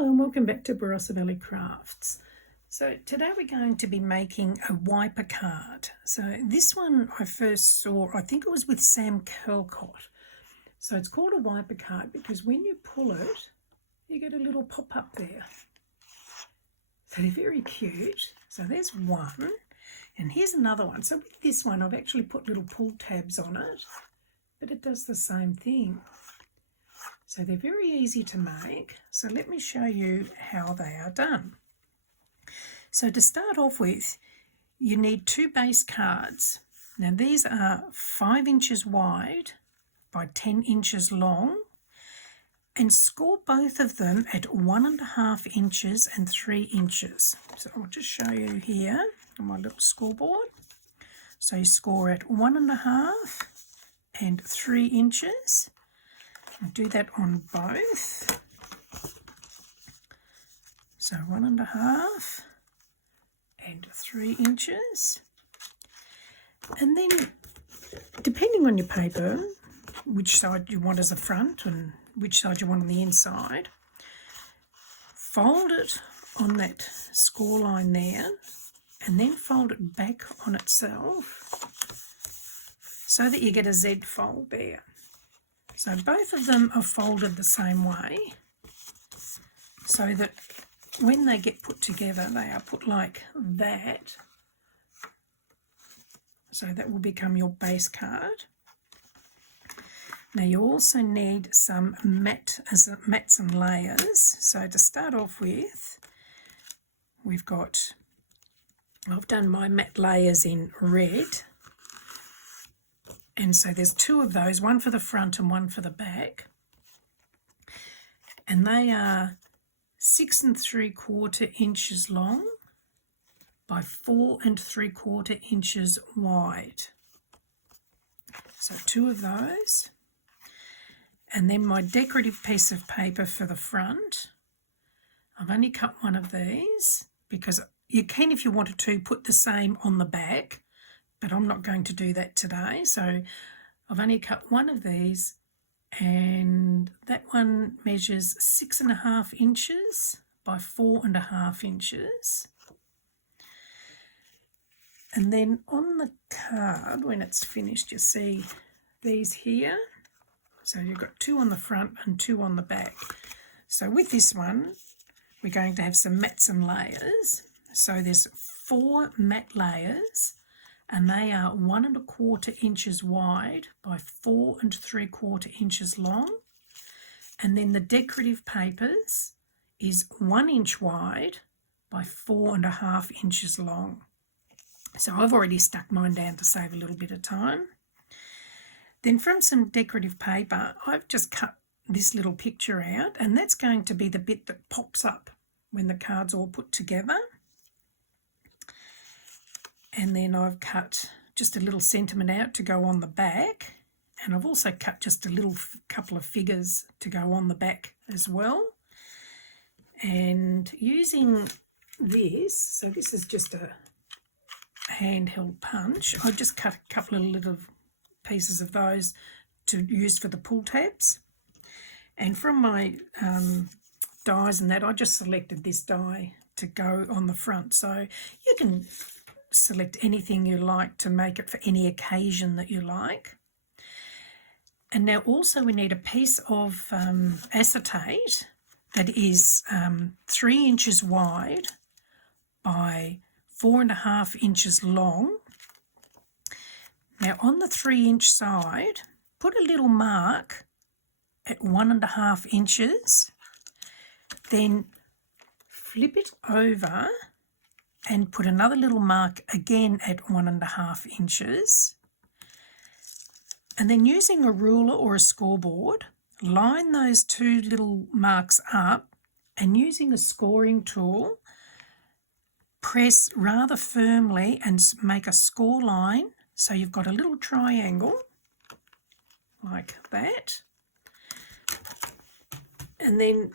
Hello and welcome back to Barossa Valley Crafts. So today we're going to be making a wiper card. So this one I first saw, I think it was with Sam Curlcott. So it's called a wiper card because when you pull it, you get a little pop-up there. So they're very cute. So there's one, and here's another one. So with this one I've actually put little pull tabs on it, but it does the same thing. So they're very easy to make. So let me show you how they are done. So to start off with, you need two base cards. Now these are 5 inches wide by 10 inches long, and score both of them at 1.5 inches and 3 inches. So I'll just show you here on my little scoreboard. So you score at 1.5 and 3 inches. I'll do that on both. So 1.5 and 3 inches. And then, depending on your paper, which side you want as a front and which side you want on the inside, fold it on that score line there and then fold it back on itself so that you get a Z fold there. So both of them are folded the same way so that when they get put together, they are put like that. So that will become your base card. Now you also need some mats and layers. So to start off with, I've done my matte layers in red. And so there's 2 of those, one for the front and one for the back. And they are 6 3/4 inches long by 4 3/4 inches wide. So 2 of those. And then my decorative piece of paper for the front. I've only cut one of these because you can, if you wanted to, put the same on the back, but I'm not going to do that today. So I've only cut one of these, and that one measures 6.5 inches by 4.5 inches. And then on the card, when it's finished, you see these here. So you've got 2 on the front and 2 on the back. So with this one, we're going to have some mats and layers. So there's 4 matte layers, and they are 1 1/4 inches wide by 4 3/4 inches long. And then the decorative papers is 1 inch wide by 4.5 inches long. So I've already stuck mine down to save a little bit of time. Then from some decorative paper, I've just cut this little picture out, and that's going to be the bit that pops up when the card's all put together. And then I've cut just a little sentiment out to go on the back, and I've also cut just a little couple of figures to go on the back as well. And using this, so this is just a handheld punch, I just cut a couple of little pieces of those to use for the pull tabs. And from my dies and that, I just selected this die to go on the front. So you can select anything you like to make it for any occasion that you like. And now also we need a piece of acetate that is 3 inches wide by 4.5 inches long. Now on the 3-inch side, put a little mark at 1.5 inches, then flip it over and put another little mark again at 1.5 inches. And then using a ruler or a scoreboard, line those 2 little marks up, and using a scoring tool, press rather firmly and make a score line. So you've got a little triangle like that. And then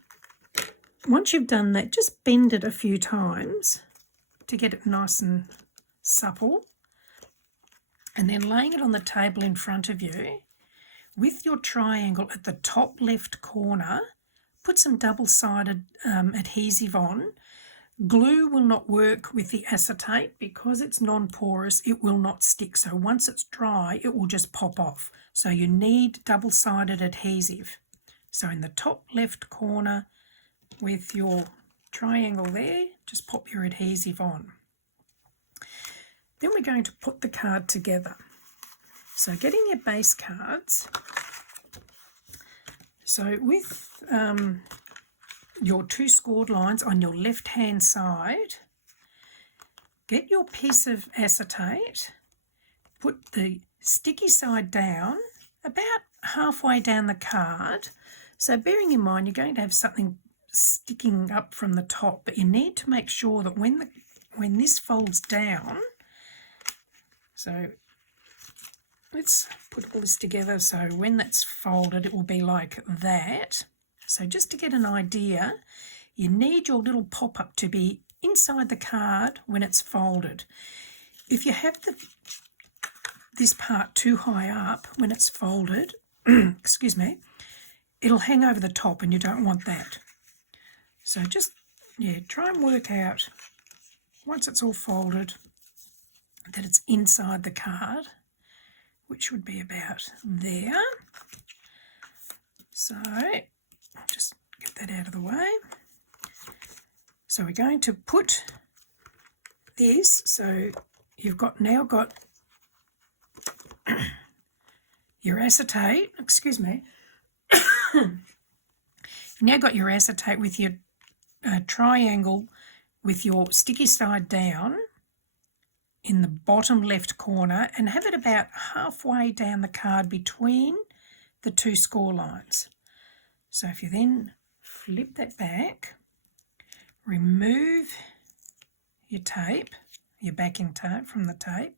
once you've done that, just bend it a few times to get it nice and supple. And then laying it on the table in front of you, with your triangle at the top left corner, put some double-sided adhesive on. Glue will not work with the acetate because it's non-porous, it will not stick. So once it's dry, it will just pop off. So you need double-sided adhesive. So in the top left corner with your triangle there, just pop your adhesive on. Then we're going to put the card together. So getting your base cards. So with your 2 scored lines on your left hand side, get your piece of acetate, put the sticky side down about halfway down the card. So bearing in mind you're going to have something sticking up from the top, but you need to make sure that when this folds down, so let's put all this together, so when that's folded it will be like that. So just to get an idea, you need your little pop-up to be inside the card when it's folded. If you have this part too high up when it's folded, excuse me, it'll hang over the top and you don't want that. So just, try and work out, once it's all folded, that it's inside the card, which would be about there. So I'll just get that out of the way. So we're going to put this, so you've now got your acetate, excuse me, you've now got your acetate with your triangle with your sticky side down in the bottom left corner, and have it about halfway down the card between the 2 score lines. So if you then flip that back, remove your tape, your backing tape from the tape,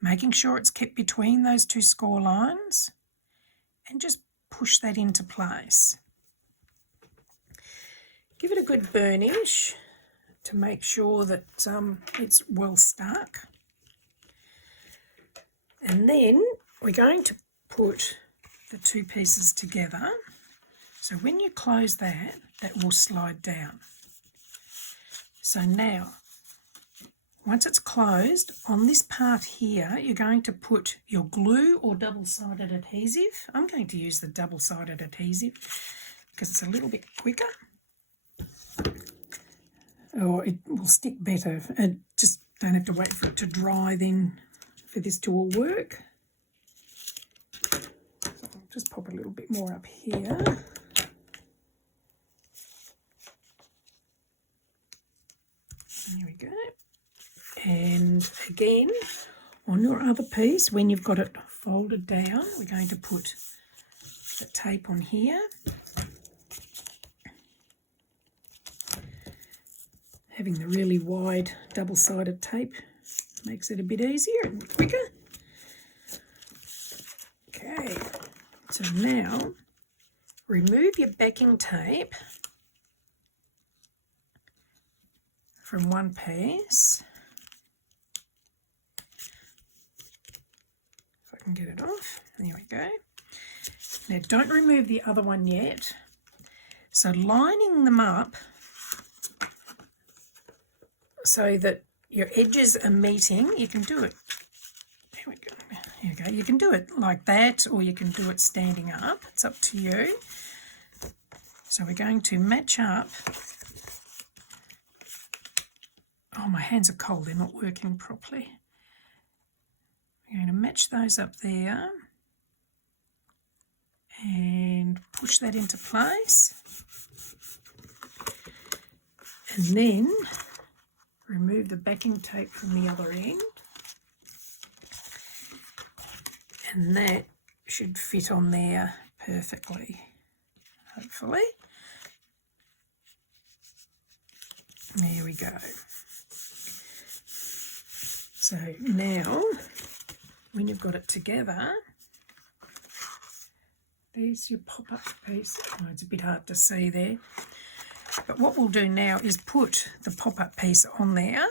making sure it's kept between those 2 score lines, and just push that into place. Give it a good burnish to make sure that it's well stuck. And then we're going to put the 2 pieces together. So when you close that, that will slide down. So now, once it's closed, on this part here, you're going to put your glue or double-sided adhesive. I'm going to use the double-sided adhesive because it's a little bit quicker. Or it will stick better. And just don't have to wait for it to dry then for this to all work. So I'll just pop a little bit more up here. There we go. And again, on your other piece, when you've got it folded down, we're going to put the tape on here. Having the really wide double-sided tape makes it a bit easier and quicker. Okay, so now remove your backing tape from one piece. If I can get it off, there we go. Now don't remove the other one yet. So lining them up so that your edges are meeting, you can do it, there we go, here we go. You can do it like that, or you can do it standing up, it's up to you. So we're going to match up, oh my hands are cold, they're not working properly. We're going to match those up there and push that into place, and then remove the backing tape from the other end, and that should fit on there perfectly, hopefully. There we go. So now, when you've got it together, there's your pop-up piece. Oh, it's a bit hard to see there. But what we'll do now is put the pop-up piece on there.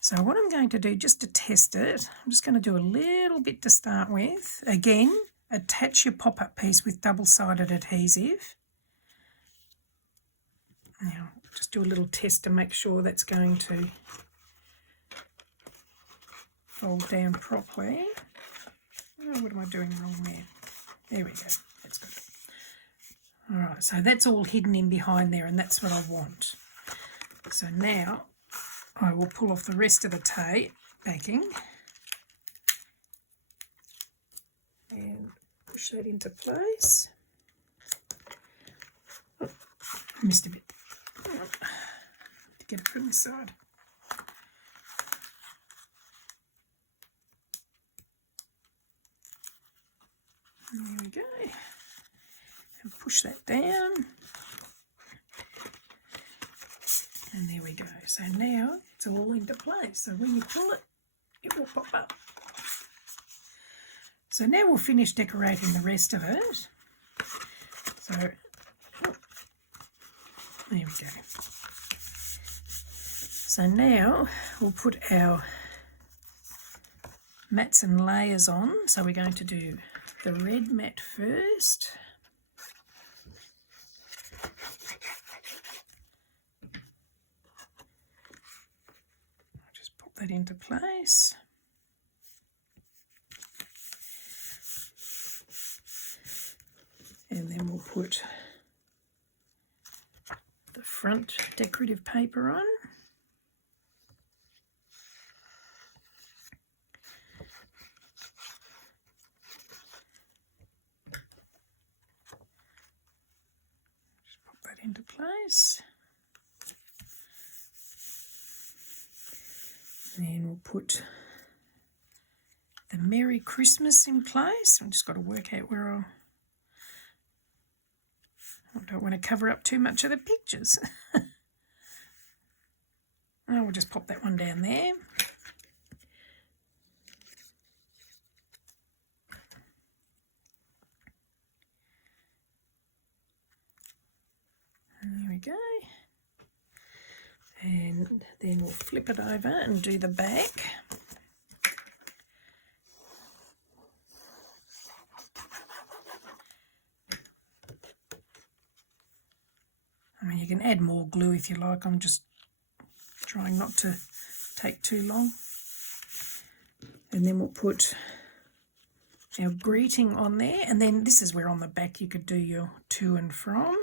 So what I'm going to do, just to test it, I'm just going to do a little bit to start with. Again, attach your pop-up piece with double-sided adhesive. just do a little test to make sure that's going to fold down properly. Oh, what am I doing wrong there? There we go. That's good. All right, so that's all hidden in behind there, and that's what I want. So now I will pull off the rest of the tape backing and push that into place. Oh, missed a bit. To get it from this side. And there we go. And push that down. And there we go. So now it's all into place. So when you pull it, it will pop up. So now we'll finish decorating the rest of it. So, there we go. So now we'll put our mats and layers on. So we're going to do the red mat first. I'll just pop that into place. And then we'll put the front decorative paper on. Just pop that into place. Then we'll put the Merry Christmas in place. I've just got to work out where I don't want to cover up too much of the pictures. Oh, we'll just pop that one down there. And there we go. And then we'll flip it over and do the back. I mean, you can add more glue if you like. I'm just trying not to take too long. And then we'll put our greeting on there. And then this is where on the back you could do your to and from.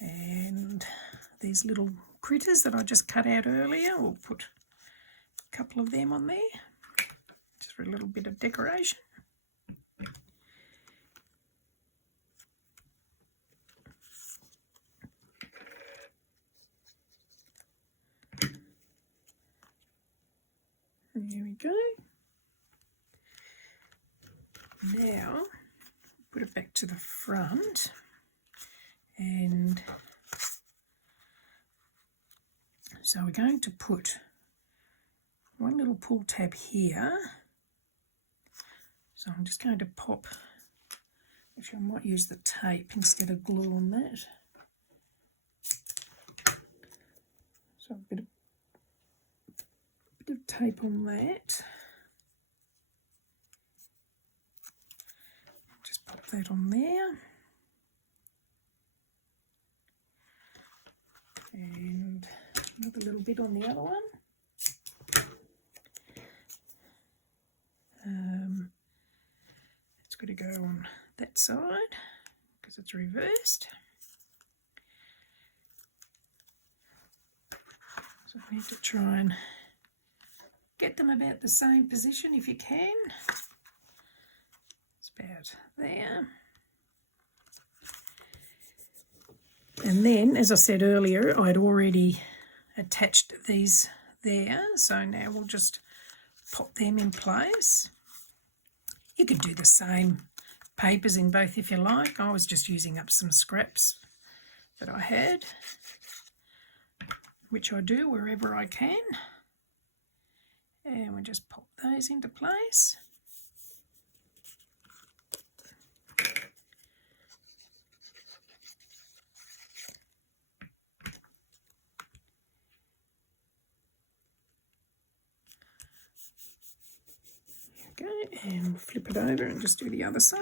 And these little critters that I just cut out earlier, we'll put a couple of them on there. Just for a little bit of decoration. There we go. Now, put it back to the front, and so we're going to put one little pull tab here. So I'm just going to pop, actually I might use the tape instead of glue on that. So a bit of tape on that. Just pop that on there. And another little bit on the other one. It's got to go on that side because it's reversed. So I need to try and get them about the same position if you can. It's about there. And then, as I said earlier, I'd already attached these there. So now we'll just pop them in place. You could do the same papers in both if you like. I was just using up some scraps that I had, which I do wherever I can. And we'll just pop those into place. go, and flip it over and just do the other side.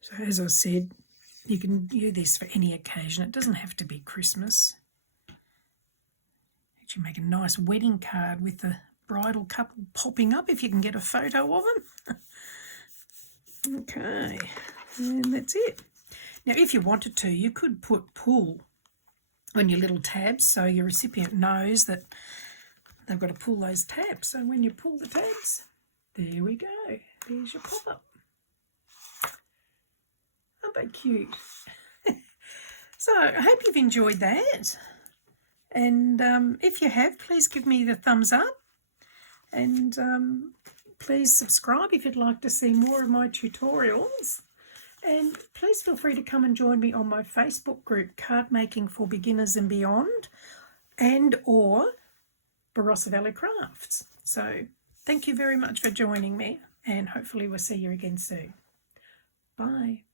So as I said, you can do this for any occasion. It doesn't have to be Christmas. Actually make a nice wedding card with the bridal couple popping up if you can get a photo of them. Okay, and that's it. Now if you wanted to, you could put pull on your little tabs so your recipient knows that they've got to pull those tabs. So when you pull the tabs, there we go. There's your pop-up. Aren't they cute? So I hope you've enjoyed that. And if you have, please give me the thumbs up. And please subscribe if you'd like to see more of my tutorials. And please feel free to come and join me on my Facebook group, Card Making for Beginners and Beyond, and or Barossa Valley Crafts. So thank you very much for joining me, and hopefully we'll see you again soon. Bye.